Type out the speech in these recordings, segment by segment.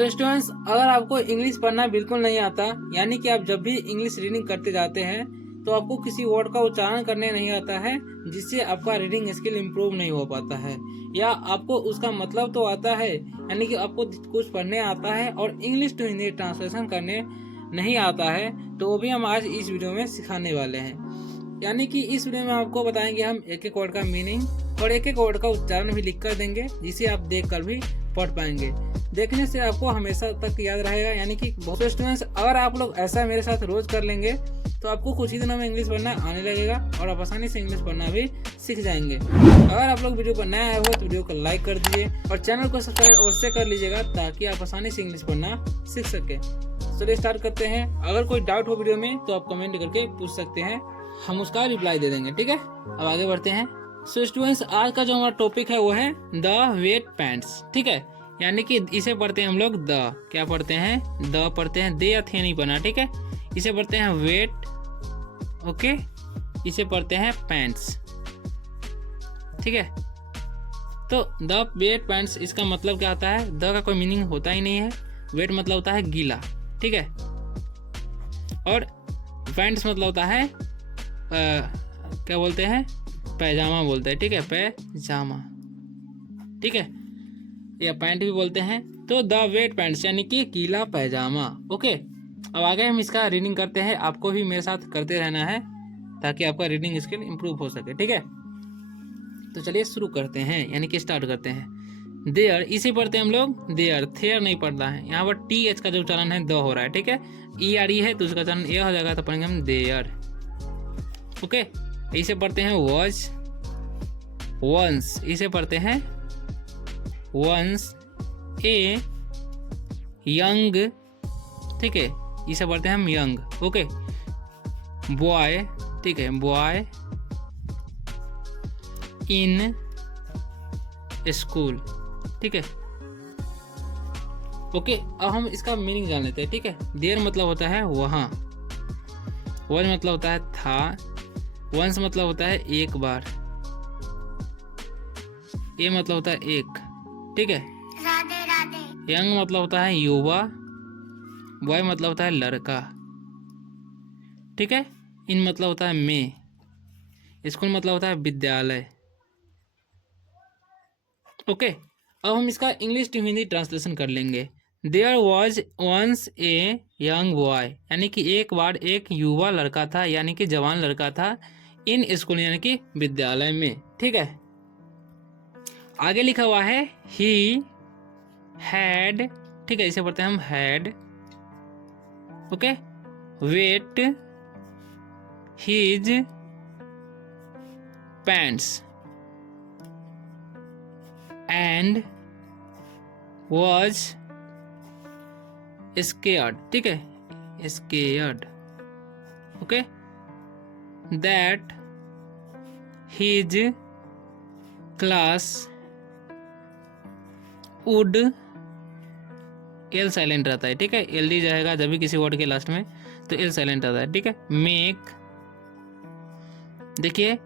So students, अगर आपको English पढ़ना बिल्कुल नहीं आता, यानी कि आप जब भी इंग्लिश रीडिंग करते जाते हैं तो आपको किसी वर्ड का उच्चारण करने नहीं आता है, जिससे आपका रीडिंग स्किल इम्प्रूव नहीं हो पाता है, या आपको उसका मतलब तो आता है, यानी कि आपको कुछ पढ़ने आता है और इंग्लिश टू हिंदी ट्रांसलेशन करने नहीं आता है, तो वो भी हम आज इस वीडियो में सिखाने वाले हैं। यानी कि इस वीडियो में आपको बताएंगे हम एक एक वर्ड का मीनिंग और एक एक वर्ड का उच्चारण भी लिख कर देंगे, जिसे आप देख कर भी पढ़ पाएंगे। देखने से आपको हमेशा तक याद रहेगा। यानी कि बहुत स्टूडेंट्स, अगर आप लोग ऐसा मेरे साथ रोज कर लेंगे तो आपको कुछ ही दिनों में इंग्लिश पढ़ना आने लगेगा और आप आसानी से इंग्लिश पढ़ना भी सीख जाएंगे। अगर आप लोग वीडियो पर नए आए हो तो वीडियो को लाइक कर दीजिए और चैनल को सब्सक्राइब अवश्य कर लीजिएगा, ताकि आप आसानी से इंग्लिश पढ़ना सीख सके। चलिए स्टार्ट करते हैं। अगर कोई डाउट हो वीडियो में तो आप कमेंट करके पूछ सकते हैं, हम उसका रिप्लाई दे देंगे। ठीक है, अब आगे बढ़ते हैं। सो स्टूडेंट्स, आज का जो हमारा टॉपिक है वो है द वेट पैंट्स। ठीक है, यानी कि इसे पढ़ते हैं हम लोग द, क्या पढ़ते हैं, द पढ़ते हैं, दे या थे नहीं पढ़ना। ठीक है, इसे पढ़ते हैं वेट, ओके, इसे पढ़ते हैं पैंट्स। ठीक है, तो द वेट पैंट्स, इसका मतलब क्या होता है? द का कोई मीनिंग होता ही नहीं है। वेट मतलब होता है गीला, ठीक है, और पैंट्स मतलब होता है क्या बोलते हैं, पैजामा बोलते हैं। ठीक है, पैजामा, ठीक है, या पैंट भी बोलते हैं। तो द वेट पैंट्स यानी कि गीला पैजामा। ओके, अब आगे हम इसका रीडिंग करते हैं। आपको भी मेरे साथ करते रहना है ताकि आपका रीडिंग स्किल इंप्रूव हो सके। ठीक है, तो चलिए शुरू करते हैं, यानी कि स्टार्ट करते हैं। देयर, इसे पढ़ते हैं हम लोग देयर, थेयर नहीं पढ़ना है। यहाँ पर टी एच का जो उच्चारण है द हो रहा है। ठीक है, ई आर ई है तो उसका उच्चारण ए हो जाएगा, तो पढ़ेंगे हम देयर। ओके, इसे पढ़ते हैं वॉज, वंस, इसे पढ़ते हैं वंस, ए यंग, ठीक है, इसे पढ़ते हैं हम यंग। ओके, बॉय, ठीक है, बॉय इन स्कूल। ठीक है, ओके, अब हम इसका मीनिंग जान लेते हैं। ठीक है, देयर मतलब होता है वहाँ, वॉज मतलब होता है था, वंस मतलब होता है एक बार, ए मतलब होता है एक, ठीक है, राधे राधे। यंग मतलब होता है युवा, बॉय मतलब होता है लड़का, ठीक है, इन मतलब होता है में, स्कूल मतलब होता है विद्यालय। ओके, अब हम इसका इंग्लिश टू हिंदी ट्रांसलेशन कर लेंगे। There was once a young boy, यानी कि एक बार एक युवा लड़का था, यानी कि जवान लड़का था, इन स्कूल यानी कि विद्यालय में। ठीक है, आगे लिखा हुआ है ही हैड, ठीक है, इसे पढ़ते हैं हम had. Okay, wet his pants and was scared, ठीक है, scared. Okay, that his class would, L silent रहता है। ठीक है, एल डी जाएगा जब भी किसी वर्ड के लास्ट में, तो एल साइलेंट रहता है। ठीक है, मेक, देखिए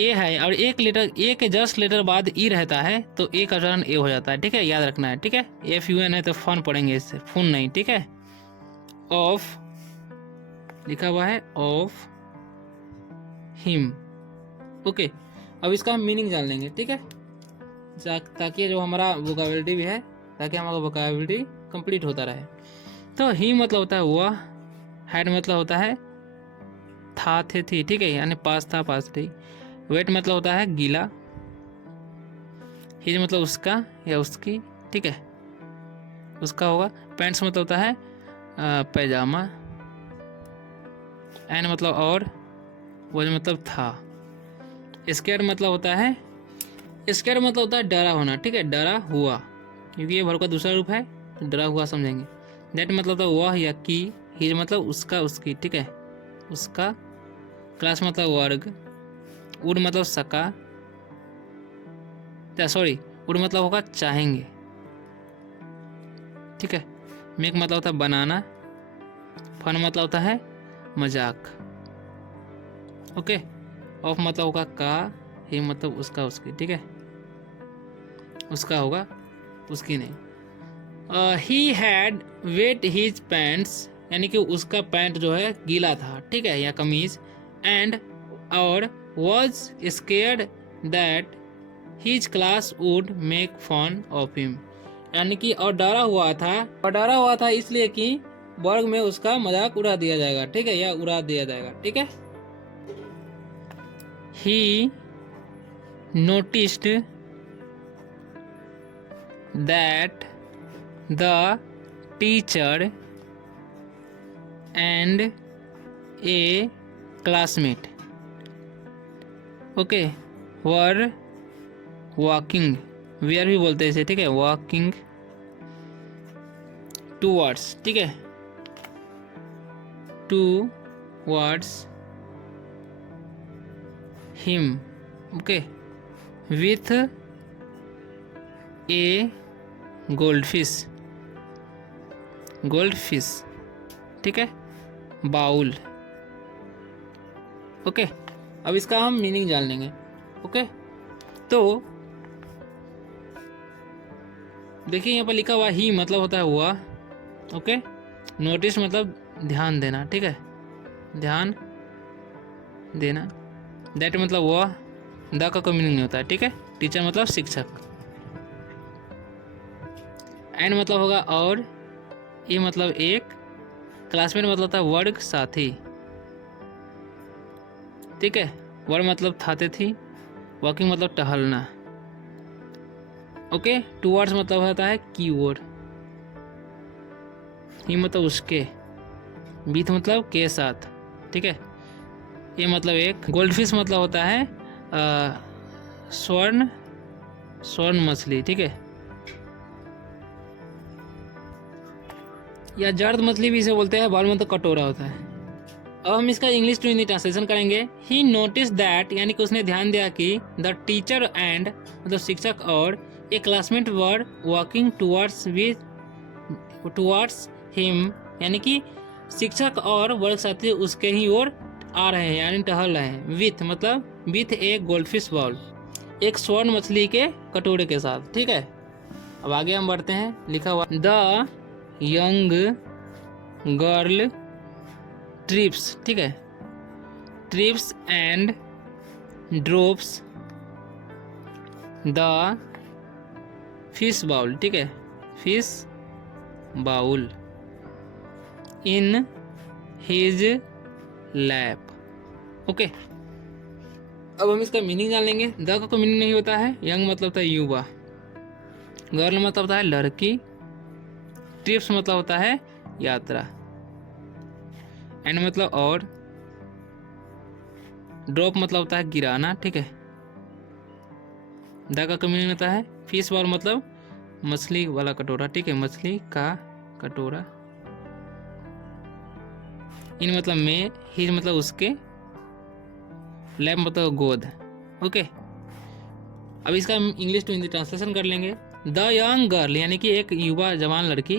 ए है और एक लेटर, ए के जस्ट लेटर बाद ई रहता है तो ए का उच्चारण ए हो जाता है। ठीक है, याद रखना है। ठीक है, एफ यू एन है तो फन पढ़ेंगे इससे, फुन नहीं। ठीक है, ऑफ लिखा हुआ है, ऑफ हिम। ओके, अब इसका मीनिंग जान लेंगे। ठीक है, ताकि जो हमारा वोकाबुलरी भी है, ताकि हमारा वोकाबुलरी कंप्लीट होता रहे। तो ही मतलब होता है वह, हैड मतलब होता है था, थे, थी। ठीक है, यानी पास था, पास थी। वेट मतलब होता है गीला, हिज मतलब उसका या उसकी, ठीक है, उसका होगा। पैंट्स मतलब होता है पैजामा, एन मतलब और, वज मतलब था। स्केयर मतलब होता है, स्केयर मतलब होता है डरा होना। ठीक है, डरा हुआ, क्योंकि ये वर्ब का दूसरा रूप है तो डरा हुआ समझेंगे। दैट मतलब होता है वह या की, हिज मतलब उसका, उसकी, ठीक है, उसका। क्लास मतलब वर्ग, वुड मतलब सका, सॉरी, वुड मतलब होगा चाहेंगे। ठीक है, मेक मतलब होता है बनाना, फन मतलब होता है मजाक। ओके, ऑफ मतलब होगा का, ही मतलब उसका, उसकी। ठीक है, उसका होगा, उसकी नहीं। He had wet his pants, यानी कि उसका पैंट जो है गीला था, ठीक है, या कमीज, एंड और was scared that his class would make fun of him, यानी कि और डरा हुआ था इसलिए कि वर्ग में उसका मजाक उड़ा दिया जाएगा, ठीक है, या उड़ा दिया जाएगा, ठीक है। He noticed that the teacher and a classmate okay were walking, where भी बोलते हैं इसे, ठीक है, वॉकिंग टूवर्ड्स, ठीक है, towards him, okay, with A goldfish, ठीक है, बाउल, ओके। अब इसका हम मीनिंग जान लेंगे, ओके। तो देखिए यहाँ पर लिखा हुआ ही मतलब होता है हुआ, ओके, नोटिस मतलब ध्यान देना, ठीक है, ध्यान देना, दैट मतलब हुआ, द का कोई मीनिंग नहीं होता है, ठीक है, टीचर मतलब शिक्षक, एंड मतलब होगा और, ये मतलब एक, क्लासमेट मतलब होता है वर्ग साथी, ठीक है, वर्ग मतलब थाते थी, वॉकिंग मतलब टहलना, ओके, टूवर्ड्स मतलब होता है की ओर, ही मतलब उसके, बीथ मतलब के साथ, ठीक है, ये मतलब एक, गोल्डफिश मतलब होता है स्वर्ण मछली, ठीक है, या जर्द मछली भी इसे बोलते हैं, बाल मतलब कटोरा होता है। अब हम इसका इंग्लिश टू हिंदी ट्रांसलेशन करेंगे। ही नोटिस दैट, यानी कि उसने ध्यान दिया कि द टीचर एंड मतलब शिक्षक और a classmate were walking towards him, यानी कि शिक्षक और वर्ग साथी उसके ही ओर आ रहे हैं, यानी टहल रहे हैं, विथ मतलब विथ ए गोल्डफिश बाउल, एक स्वर्ण मछली के कटोरे के साथ, ठीक है। अब आगे हम बढ़ते हैं, लिखा हुआ द यंग गर्ल ट्रिप्स, ठीक है, trips and drops the fish bowl, ठीक है, fish bowl in his lap, okay. अब हम इसका मीनिंग जान लेंगे। द का कोई मीनिंग नहीं होता है, यंग मतलब होता है युवा, गर्ल मतलब होता है लड़की, ट्रिप्स मतलब होता है यात्रा, एंड मतलब और, ड्रॉप मतलब होता है गिराना, ठीक है, द का मीनिंग होता है फिश बाउल मतलब मछली वाला कटोरा, ठीक है, मछली का कटोरा, इन मतलब में, हिज मतलब उसके, लैप मतलब गोद, ओके। अब इसका इंग्लिश टू हिंदी ट्रांसलेशन कर लेंगे। द यंग गर्ल यानी कि एक युवा जवान लड़की,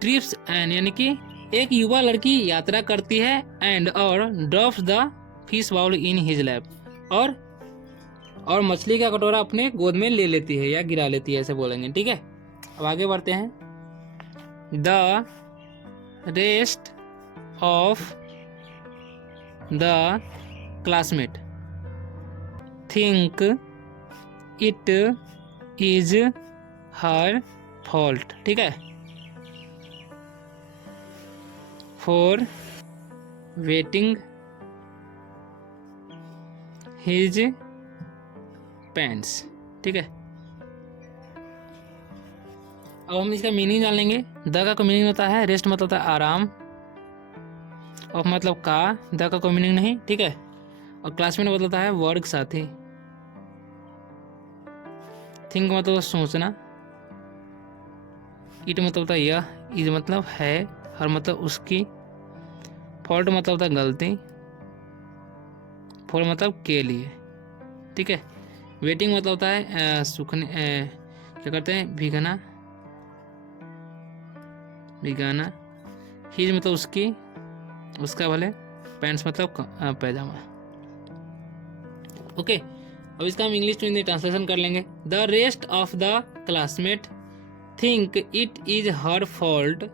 ट्रिप्स एंड यानी कि एक युवा लड़की यात्रा करती है, एंड और drops the fish bowl in his lap, और मछली का कटोरा अपने गोद में ले लेती है या गिरा लेती है, ऐसे बोलेंगे, ठीक है। अब आगे बढ़ते हैं। The rest of the classmate think it is her fault, ठीक है, फॉर वेटिंग हिज पैंट्स, ठीक है। अब हम इसका मीनिंग जान लेंगे। द का कोई मीनिंग होता है रेस्ट मतलब होता है आराम, और मतलब का, द का कोई मीनिंग नहीं, ठीक है, और क्लासमेट मतलब होता है वर्ग साथी, थिंक मतलब सोचना, इट मतलब होता है यह, इज मतलब है, हर मतलब उसकी, फॉल्ट मतलब होता है गलती, फॉर मतलब के लिए, ठीक है, वेटिंग मतलब होता है सूखने, क्या करते हैं, भीगना, हिज मतलब उसकी, उसका भले, पैंट्स मतलब पैजामा, ओके। अब इसका हम इंग्लिश टू हिंदी ट्रांसलेशन कर लेंगे। The rest of the classmate think it is her fault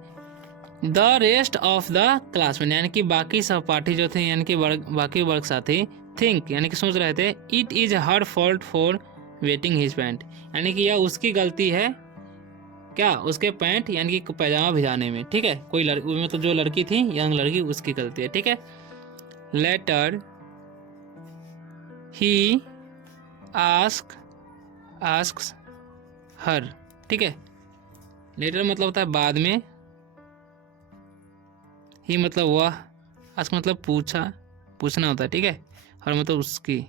the rest of the classmate, यानी कि बाकी सहपाठी जो थे, यानी कि बाकी वर्ग साथी थिंक यानी कि सोच रहे थे it is her fault for waiting his pant, यानी कि यह उसकी गलती है क्या, उसके पैंट यानी कि पैजामा भिजाने में। ठीक है, कोई लड़की मतलब जो लड़की थी यंग लड़की, उसकी गलती है। ठीक है, लेटर ही आस्क्स हर। ठीक है, लेटर मतलब होता है बाद में, ही मतलब वह, आस्क मतलब पूछना होता है। ठीक है, हर मतलब उसकी,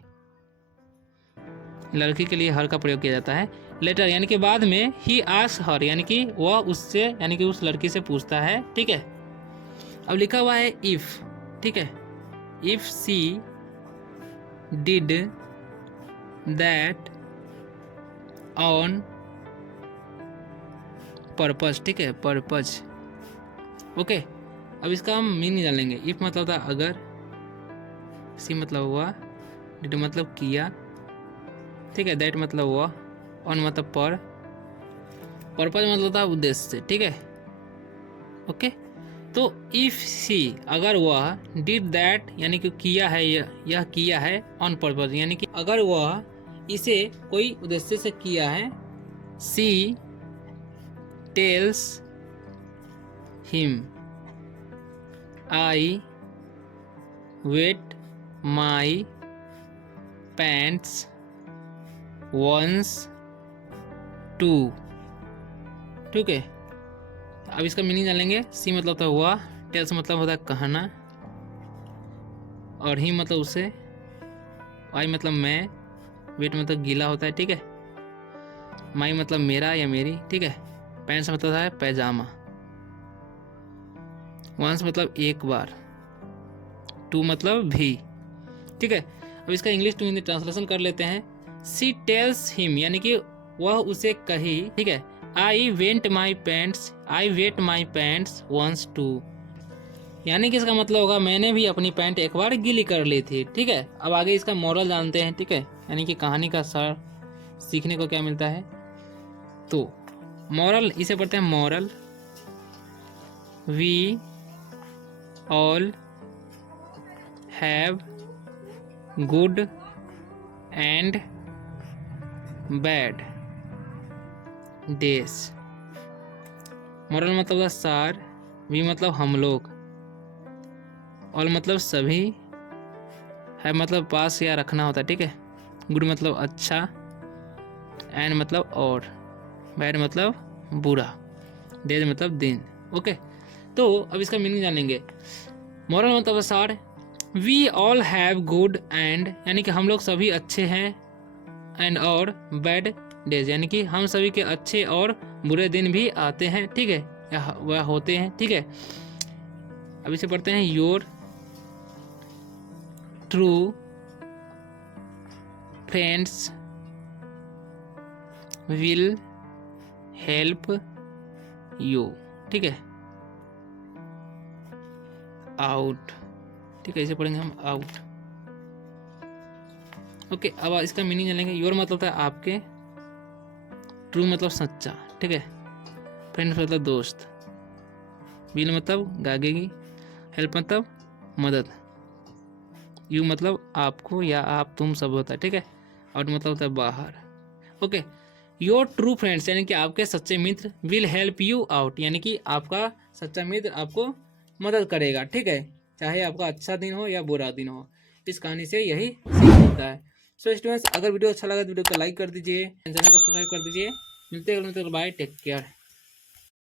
लड़की के लिए हर का प्रयोग किया जाता है। लेटर यानी कि बाद में, ही आस्क हर यानी कि वह उससे यानी कि उस लड़की से पूछता है। ठीक है, अब लिखा हुआ है इफ। ठीक है, if she did that on purpose. ठीक है, पर्पज। ओके, अब इसका हम मीनिंग जानेंगे। इफ मतलब होता है अगर, सी मतलब हुआ, डिड मतलब किया। ठीक है, दैट मतलब हुआ, ऑन मतलब पर, पर्पज मतलब होता है उद्देश्य। ठीक है, ओके। तो इफ सी अगर वह, डिड दैट यानी कि किया है, यह किया है, ऑन पर्पज यानी कि अगर वह इसे कोई उद्देश्य से किया है, she tells him I wet my pants once too. ठीक है, अब इसका मीनिंग जान लेंगे। सी मतलब होता है हुआ, टेल्स मतलब होता है कहना, और ही मतलब उसे, आई मतलब मैं, वेट मतलब गीला होता है। ठीक है, माई मतलब मेरा या मेरी। ठीक है, पैंट्स मतलब होता है पैजामा, वंस मतलब एक बार, टू मतलब भी। ठीक है, अब इसका इंग्लिश टू हिंदी ट्रांसलेशन कर लेते हैं। सी टेल्स हिम यानी कि वह उसे कही। ठीक है, I wet my pants once too, यानी कि इसका मतलब होगा मैंने भी अपनी पैंट एक बार गीली कर ली थी। ठीक है, अब आगे इसका मॉरल जानते हैं। ठीक है, यानी कि कहानी का सार सीखने को क्या मिलता है। तो मॉरल इसे पढ़ते हैं moral, we all have good and bad days. Moral मतलब सार, वी मतलब हम लोग, ऑल मतलब सभी, है मतलब पास या रखना होता है। ठीक है, गुड मतलब अच्छा, एंड मतलब और, बैड मतलब बुरा, डेज मतलब दिन। ओके, तो अब इसका मीनिंग जानेंगे। मॉरल मतलब सार, we all have good and यानी कि हम लोग सभी अच्छे हैं, एंड और बैड डेज यानी कि हम सभी के अच्छे और बुरे दिन भी आते हैं। ठीक है, या वह होते हैं। ठीक है, अब इसे पढ़ते हैं। Your true friends will help you. ठीक है, आउट। ठीक है, इसे पढ़ेंगे हम आउट। ओके, अब इसका मीनिंग जानेंगे। योर मतलब होता है आपके, ट्रू मतलब सच्चा। ठीक है, फ्रेंड्स मतलब दोस्त, विल मतलब गागेगी, हेल्प मतलब मदद, यू मतलब आपको या आप तुम सब होता है। ठीक है, आउट मतलब होता है बाहर। ओके, योर ट्रू फ्रेंड्स यानी कि आपके सच्चे मित्र, विल हेल्प यू आउट यानी कि आपका सच्चा मित्र आपको मदद करेगा। ठीक है, चाहे आपका अच्छा दिन हो या बुरा दिन हो, इस कहानी से यही सीख मिलता है। सो स्टूडेंट्स, अगर वीडियो अच्छा लगा तो वीडियो को लाइक कर दीजिए, चैनल को सब्सक्राइब कर दीजिए। मिलते हैं, बाय, टेक केयर।